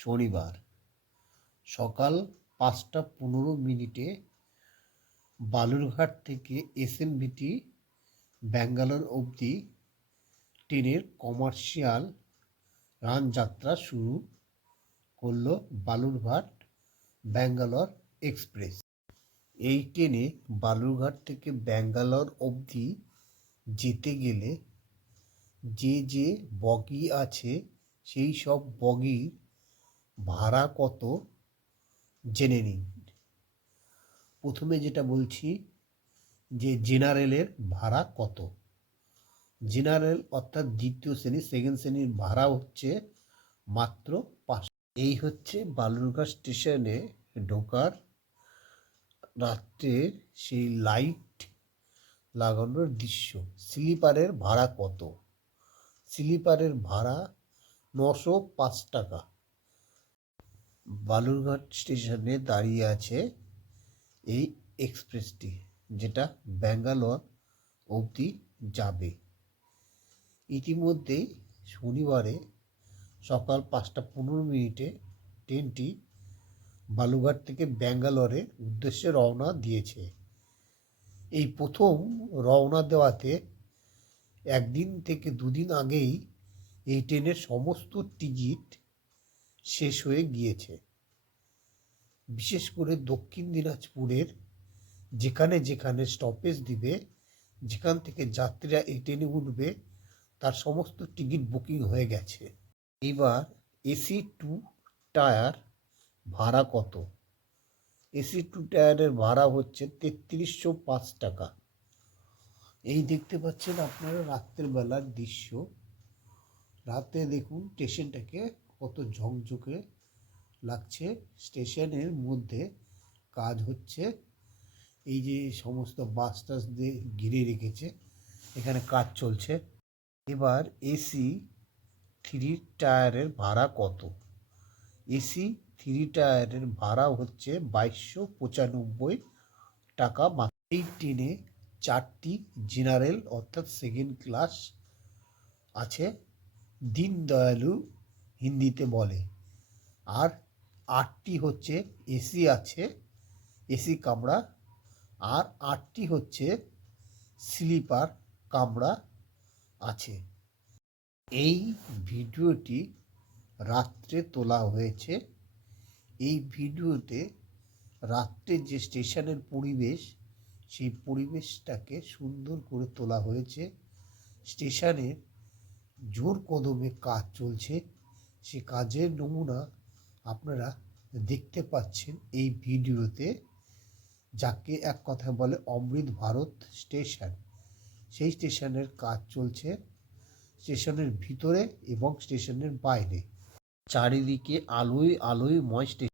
শনিবার সকাল 5টা 15 মিনিটে বালুরঘাট থেকে এসএনবিটি ব্যাঙ্গালোর অবধি ট্রেনের কমার্শিয়াল রান যাত্রা শুরু করল বালুরঘাট ব্যাঙ্গালোর এক্সপ্রেস। এই ট্রেনে বালুরঘাট থেকে ব্যাঙ্গালোর অবধি যেতে গেলে যে বগি আছে সেই সব বগির ভাড়া কত জেনে নিন। প্রথমে যেটা বলছি যে জেনারেলের ভাড়া কত। জেনারেল অর্থাৎ দ্বিতীয় শ্রেণী, সেকেন্ড শ্রেণীর ভাড়া হচ্ছে মাত্র 500। এই হচ্ছে বালুরঘাট স্টেশনে ঢোকার রাত্রের সেই লাইট লাগানোর দৃশ্য। স্লিপারের ভাড়া কত? স্লিপারের ভাড়া 905 টাকা। বালুরঘাট স্টেশনে দাঁড়িয়ে আছে এই এক্সপ্রেসটি, যেটা ব্যাঙ্গালোর অবধি যাবে। ইতিমধ্যেই শনিবারে সকাল 5টা 15 মিনিটে ট্রেনটি বালুরঘাট থেকে ব্যাঙ্গালোরের উদ্দেশ্যে রওনা দিয়েছে। এই প্রথম রওনা দেওয়াতে একদিন থেকে দুদিন আগেই এই ট্রেনের সমস্ত টিকিট শেষ হয়ে গিয়েছে। বিশেষ করে দক্ষিণ দিনাজপুরের যেখানে যেখানে স্টপেজ দিবে, যেখান থেকে যাত্রীরা এই ট্রেনে উঠবে, তার সমস্ত টিকিট বুকিং হয়ে গেছে। এবার এসি 2 টায়ার ভাড়া কত? এসি 2 টায়ারের ভাড়া হচ্ছে 3305 টাকা। এই দেখতে পাচ্ছেন আপনারা রাত্রেবেলার দৃশ্য। রাতে দেখুন স্টেশনটাকে কত ঝকঝকে লাগছে। স্টেশনের মধ্যে কাজ হচ্ছে, এই যে সমস্ত বাস টাস দিয়ে ঘিরে রেখেছে, এখানে কাজ চলছে। এবার এসি 3 টায়ারের ভাড়া কত? এসি 3 টায়ারের ভাড়া হচ্ছে 2295 টাকা। এই ট্রেনে 4টি জেনারেল অর্থাৎ সেকেন্ড ক্লাস আছে, দীনদয়ালু হিন্দিতে বলে, আর 8টি হচ্ছে এসি আছে, এসি কামরা, আর 8টি হচ্ছে স্লিপার কামরা আছে। এই ভিডিওটি রাত্রে তোলা হয়েছে। এই ভিডিওতে রাত্রে যে স্টেশনের পরিবেশ, সেই পরিবেশটাকে সুন্দর করে তোলা হয়েছে। স্টেশনের জোর কদমে কাজ চলছে, সে কাজের নমুনা আপনারা দেখতে পাচ্ছেন এই ভিডিওতে, যাকে এক কথা বলে অমৃত ভারত স্টেশন। সেই স্টেশনের কাজ চলছে স্টেশনের ভিতরে এবং স্টেশনের বাইরে। চারিদিকে আলোয় আলোয়ময় স্টেশন।